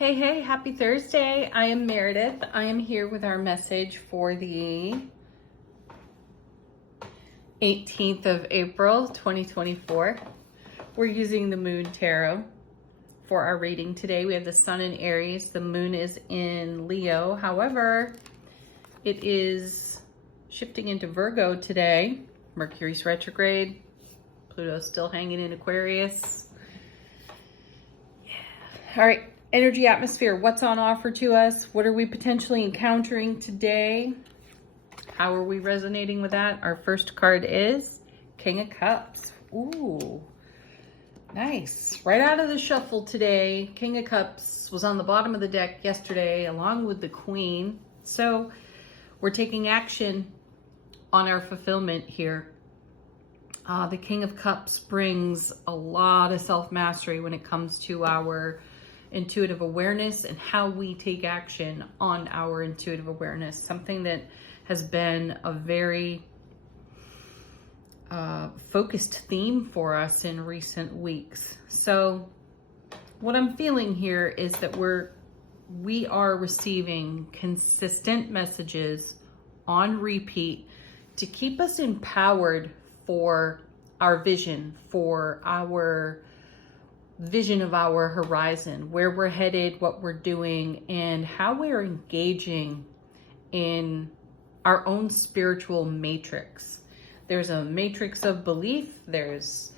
Hey, hey, happy Thursday. I am Meredith. I am here with our message for the 18th of April, 2024. We're using the Moon Tarot for our reading today. We have the Sun in Aries. The Moon is in Leo. However, it is shifting into Virgo today. Mercury's retrograde. Pluto's still hanging in Aquarius. Yeah. All right. Energy atmosphere, what's on offer to us? What are we potentially encountering today? How are we resonating with that? Our first card is King of Cups. Ooh, nice. Right out of the shuffle today, King of Cups was on the bottom of the deck yesterday along with the Queen. So we're taking action on our fulfillment here. The King of Cups brings a lot of self-mastery when it comes to our intuitive awareness and how we take action on our intuitive awareness, something that has been a very focused theme for us in recent weeks. So what I'm feeling here is that we are receiving consistent messages on repeat to keep us empowered for our vision, for our vision of our horizon, where we're headed, what we're doing, and how we're engaging in our own spiritual matrix. There's a matrix of belief, there's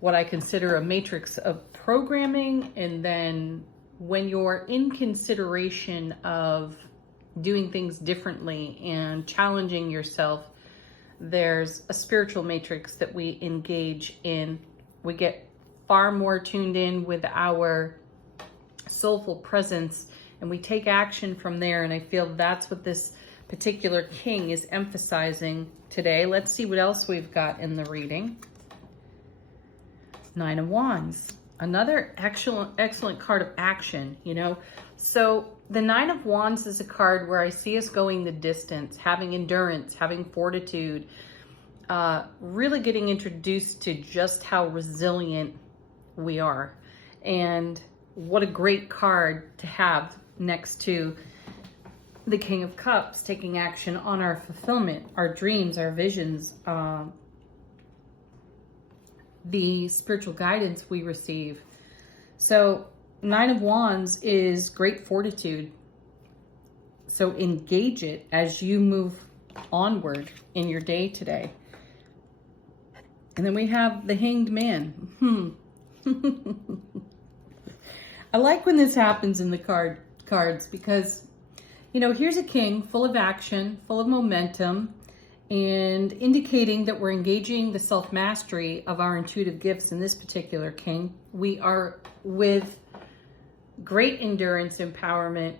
what I consider a matrix of programming, and then when you're in consideration of doing things differently and challenging yourself, there's a spiritual matrix that we engage in. We get far more tuned in with our soulful presence, and we take action from there. And I feel that's what this particular king is emphasizing today. Let's see what else we've got in the reading. Nine of Wands, another excellent card of action, you know. So the Nine of Wands is a card where I see us going the distance, having endurance, having fortitude, really getting introduced to just how resilient we are. And what a great card to have next to the King of Cups, taking action on our fulfillment, our dreams, our visions, the spiritual guidance we receive. So Nine of Wands is great fortitude. So engage it as you move onward in your day today. And then we have the Hanged Man. I like when this happens in the cards because, you know, here's a king full of action, full of momentum, and indicating that we're engaging the self-mastery of our intuitive gifts in this particular king. We are with great endurance, empowerment,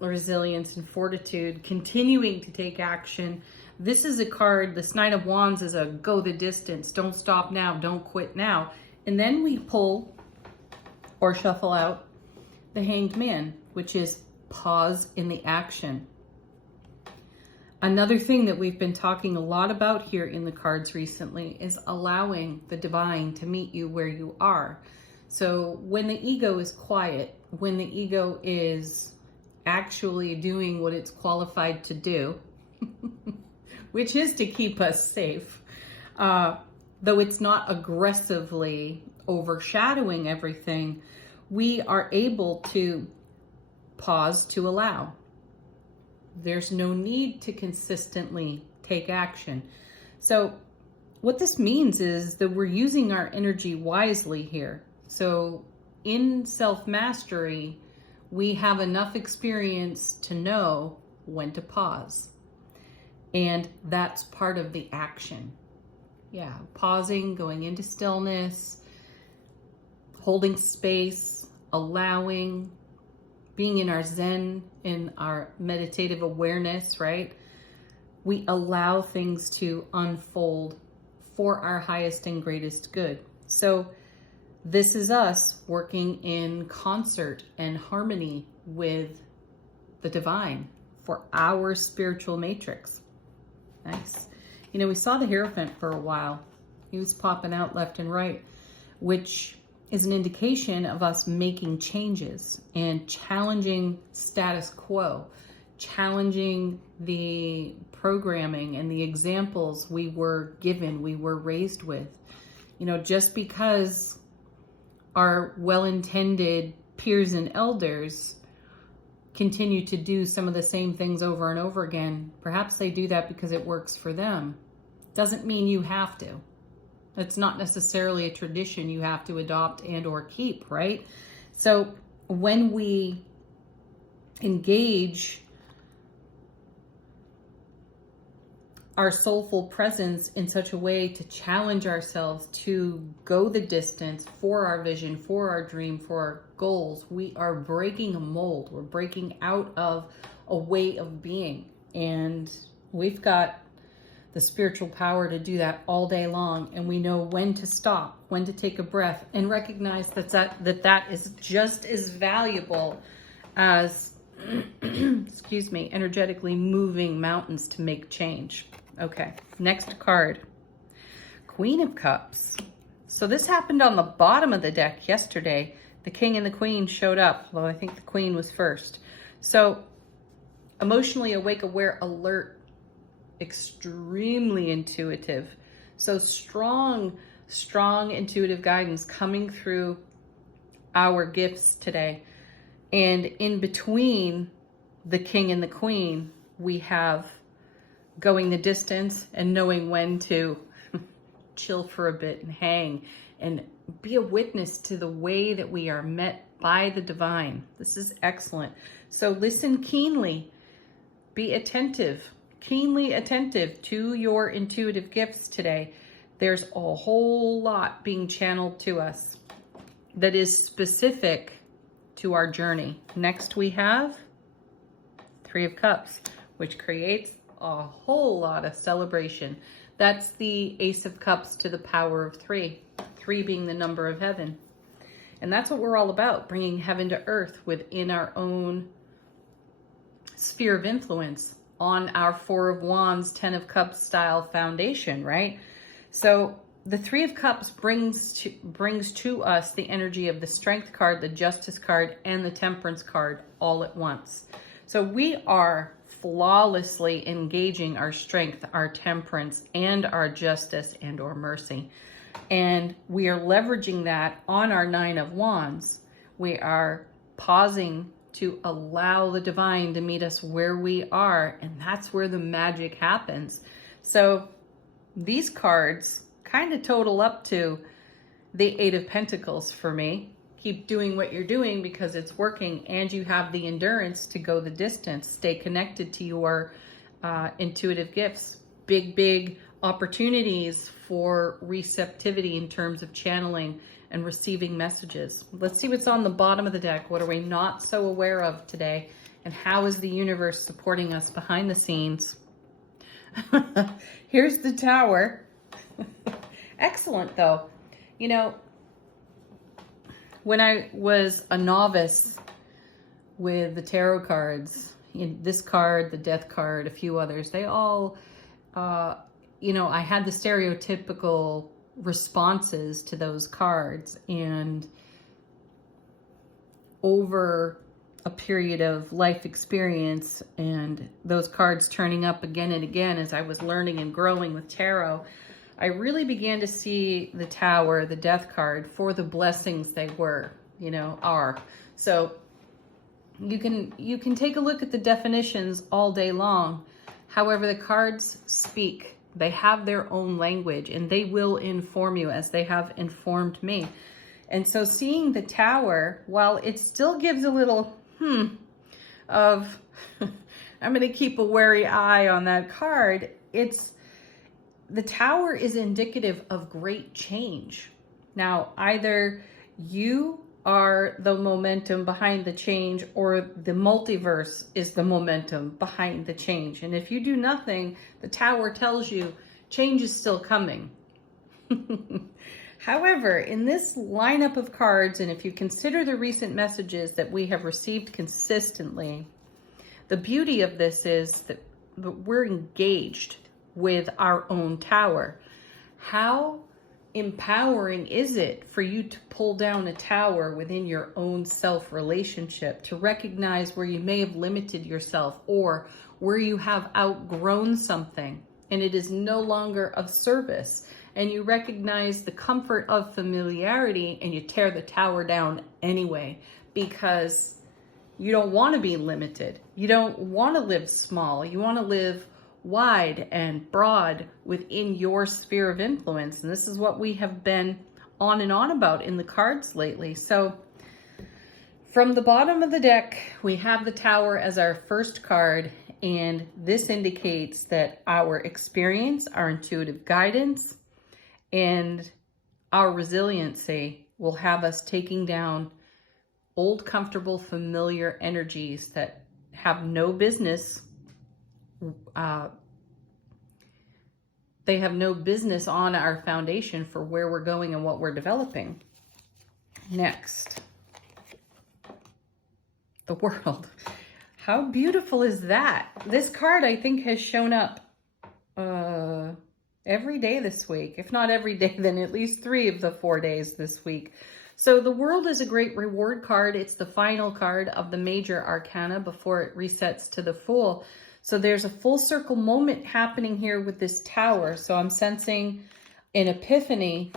resilience, and fortitude, continuing to take action. This is a card, this Nine of Wands is a go the distance, don't stop now, don't quit now. And then we pull or shuffle out the Hanged Man, which is pause in the action. Another thing that we've been talking a lot about here in the cards recently is allowing the divine to meet you where you are. So when the ego is quiet, when the ego is actually doing what it's qualified to do, which is to keep us safe, though it's not aggressively overshadowing everything, we are able to pause to allow. There's no need to consistently take action. So what this means is that we're using our energy wisely here. So in self-mastery, we have enough experience to know when to pause. And that's part of the action. Yeah, pausing, going into stillness, holding space, allowing, being in our Zen, in our meditative awareness, right? We allow things to unfold for our highest and greatest good. So this is us working in concert and harmony with the divine for our spiritual matrix. Nice. You know, we saw the Hierophant for a while. He was popping out left and right, which is an indication of us making changes and challenging status quo, challenging the programming and the examples we were given, we were raised with. You know, just because our well-intended peers and elders continue to do some of the same things over and over again, perhaps they do that because it works for them. Doesn't mean you have to. It's not necessarily a tradition you have to adopt and or keep, right? So when we engage our soulful presence in such a way to challenge ourselves to go the distance for our vision, for our dream, for our goals, we are breaking a mold. We're breaking out of a way of being. And we've got the spiritual power to do that all day long. And we know when to stop, when to take a breath, and recognize that is just as valuable as, excuse me, energetically moving mountains to make change. Okay, next card, Queen of Cups. So this happened on the bottom of the deck yesterday. The King and the Queen showed up. Well, I think the Queen was first. So emotionally awake, aware, alert, extremely intuitive. So strong intuitive guidance coming through our gifts today. And in between the King and the Queen, we have going the distance and knowing when to chill for a bit and hang and be a witness to the way that we are met by the divine. This is excellent. So listen keenly, be attentive, keenly attentive to your intuitive gifts today. There's a whole lot being channeled to us that is specific to our journey. Next we have Three of Cups, which creates a whole lot of celebration. That's the Ace of Cups to the power of 3. 3 being the number of heaven. And that's what we're all about, bringing heaven to earth within our own sphere of influence on our 4 of Wands, 10 of Cups style foundation, right? So the Three of Cups brings to us the energy of the Strength card, the Justice card, and the Temperance card all at once. So we are flawlessly engaging our strength, our temperance, and our justice and or mercy. And we are leveraging that on our 9 of Wands. We are pausing to allow the divine to meet us where we are, and that's where the magic happens. So these cards kind of total up to the 8 of Pentacles for me. Keep doing what you're doing because it's working, and you have the endurance to go the distance. Stay connected to your intuitive gifts. Big opportunities for receptivity in terms of channeling and receiving messages. Let's see what's on the bottom of the deck. What are we not so aware of today? And how is the universe supporting us behind the scenes? Here's the Tower. Excellent, though. You know, when I was a novice with the tarot cards, this card, the Death card, a few others, they all, you know, I had the stereotypical responses to those cards. And over a period of life experience and those cards turning up again and again as I was learning and growing with tarot, I really began to see the Tower, the Death card, for the blessings they were, you know, are. So you can take a look at the definitions all day long. However, the cards speak. They have their own language, and they will inform you as they have informed me. And so seeing the Tower, while it still gives a little of I'm going to keep a wary eye on that card, the Tower is indicative of great change. Now, either you are the momentum behind the change, or the multiverse is the momentum behind the change. And if you do nothing, the Tower tells you change is still coming. However, in this lineup of cards, and if you consider the recent messages that we have received consistently, the beauty of this is that we're engaged with our own Tower. How empowering is it for you to pull down a tower within your own self relationship, to recognize where you may have limited yourself or where you have outgrown something and it is no longer of service, and you recognize the comfort of familiarity and you tear the tower down anyway because you don't want to be limited. You don't want to live small. You want to live wide and broad within your sphere of influence. And this is what we have been on and on about in the cards lately. So from the bottom of the deck, we have the Tower as our first card. And this indicates that our experience, our intuitive guidance, and our resiliency will have us taking down old, comfortable, familiar energies that have no business. They have no business on our foundation for where we're going and what we're developing. Next, the World. How beautiful is that? This card, I think, has shown up every day this week. If not every day, then at least 3 of the 4 days this week. So the World is a great reward card. It's the final card of the major arcana before it resets to the Fool. So there's a full circle moment happening here with this Tower. So I'm sensing an epiphany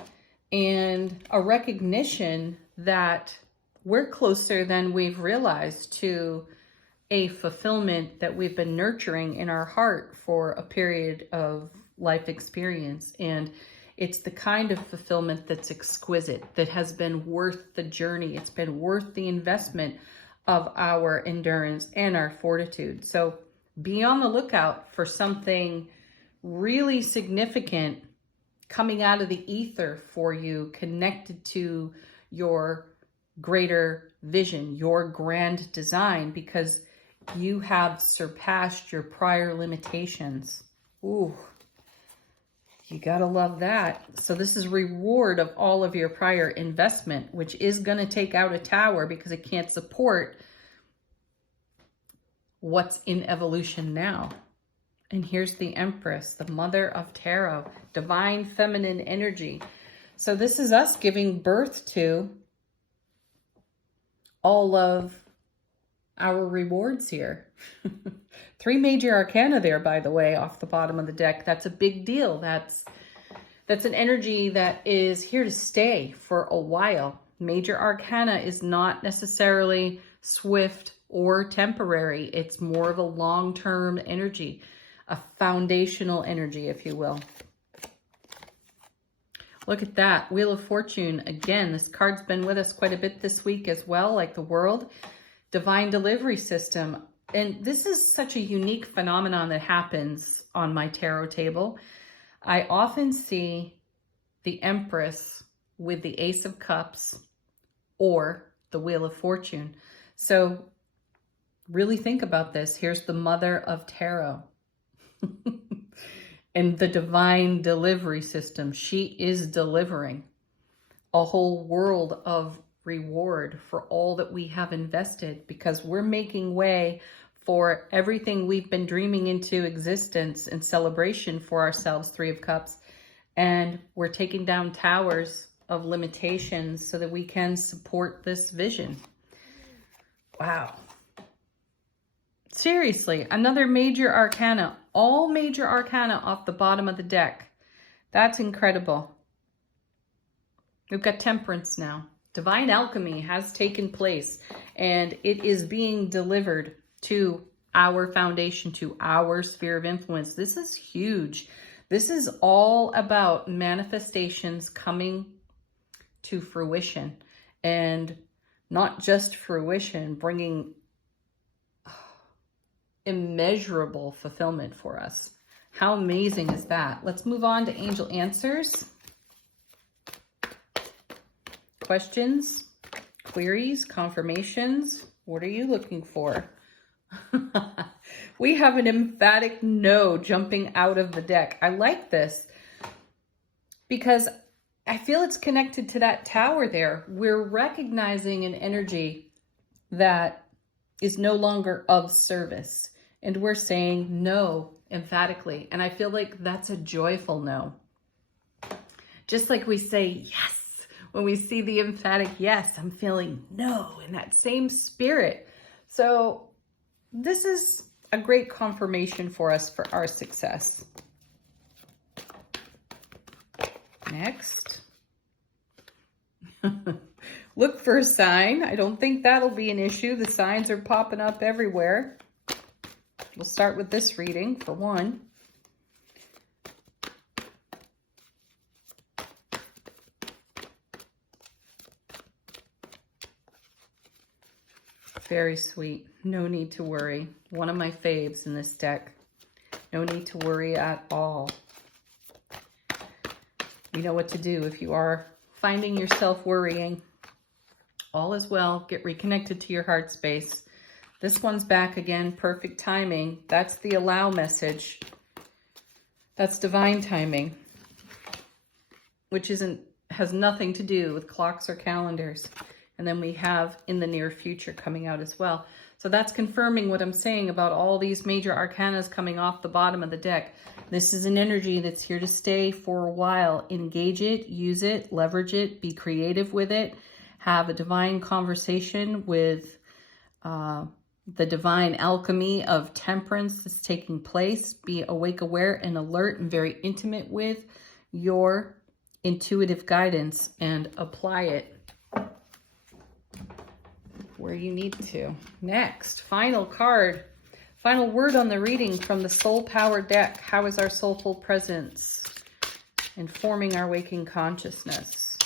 and a recognition that we're closer than we've realized to a fulfillment that we've been nurturing in our heart for a period of life experience. And it's the kind of fulfillment that's exquisite, that has been worth the journey. It's been worth the investment of our endurance and our fortitude. So be on the lookout for something really significant coming out of the ether for you, connected to your greater vision, your grand design, because you have surpassed your prior limitations. Ooh, you gotta love that. So this is reward of all of your prior investment, which is gonna take out a tower because it can't support what's in evolution now. And here's the Empress, the Mother of Tarot, divine feminine energy. So this is us giving birth to all of our rewards here. 3 major arcana there, by the way, off the bottom of the deck. That's a big deal. That's an energy that is here to stay for a while. Major arcana is not necessarily swift or temporary. It's more of a long-term energy, a foundational energy, if you will. Look at that. Wheel of Fortune. Again, this card's been with us quite a bit this week as well, like the World. Divine delivery system. And this is such a unique phenomenon that happens on my tarot table. I often see the Empress with the Ace of Cups or the Wheel of Fortune. So really think about this. Here's the Mother of Tarot and the divine delivery system. She is delivering a whole world of reward for all that we have invested, because we're making way for everything we've been dreaming into existence and celebration for ourselves, 3 of Cups. And we're taking down towers of limitations so that we can support this vision. Wow. Seriously, another major arcana, all major arcana off the bottom of the deck. That's incredible. We've got Temperance now. Divine alchemy has taken place, and it is being delivered to our foundation, to our sphere of influence. This is huge. This is all about manifestations coming to fruition, and not just fruition, bringing immeasurable fulfillment for us. How amazing is that? Let's move on to Angel Answers. Questions, queries, confirmations. What are you looking for? We have an emphatic no jumping out of the deck. I like this because I feel it's connected to that tower there. We're recognizing an energy that is no longer of service, and we're saying no emphatically. And I feel like that's a joyful no. Just like we say yes when we see the emphatic yes, I'm feeling no in that same spirit. So this is a great confirmation for us for our success. Next. Look for a sign. I don't think that'll be an issue. The signs are popping up everywhere. We'll start with this reading for one. Very sweet. No need to worry. One of my faves in this deck. No need to worry at all. You know what to do if you are finding yourself worrying. All is well. Get reconnected to your heart space. This one's back again. Perfect timing. That's the allow message. That's divine timing, which has nothing to do with clocks or calendars. And then we have in the near future coming out as well. So that's confirming what I'm saying about all these major arcanas coming off the bottom of the deck. This is an energy that's here to stay for a while. Engage it, use it, leverage it, be creative with it. Have a divine conversation with the divine alchemy of temperance that's taking place. Be awake, aware, and alert and very intimate with your intuitive guidance and apply it where you need to. Next, final card. Final word on the reading from the Soul Power deck. How is our soulful presence informing our waking consciousness?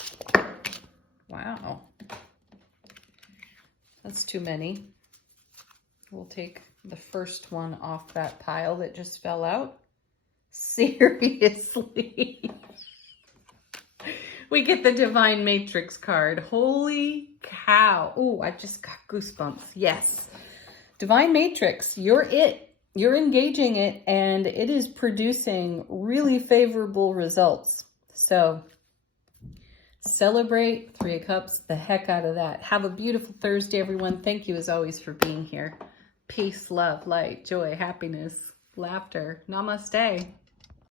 Wow. That's too many. We'll take the first one off that pile that just fell out. Seriously. We get the Divine Matrix card. Holy cow. Oh, I just got goosebumps. Yes. Divine Matrix, you're it. You're engaging it, and it is producing really favorable results. So celebrate Three of Cups the heck out of that. Have a beautiful Thursday, everyone. Thank you as always for being here. Peace, love, light, joy, happiness, laughter. Namaste.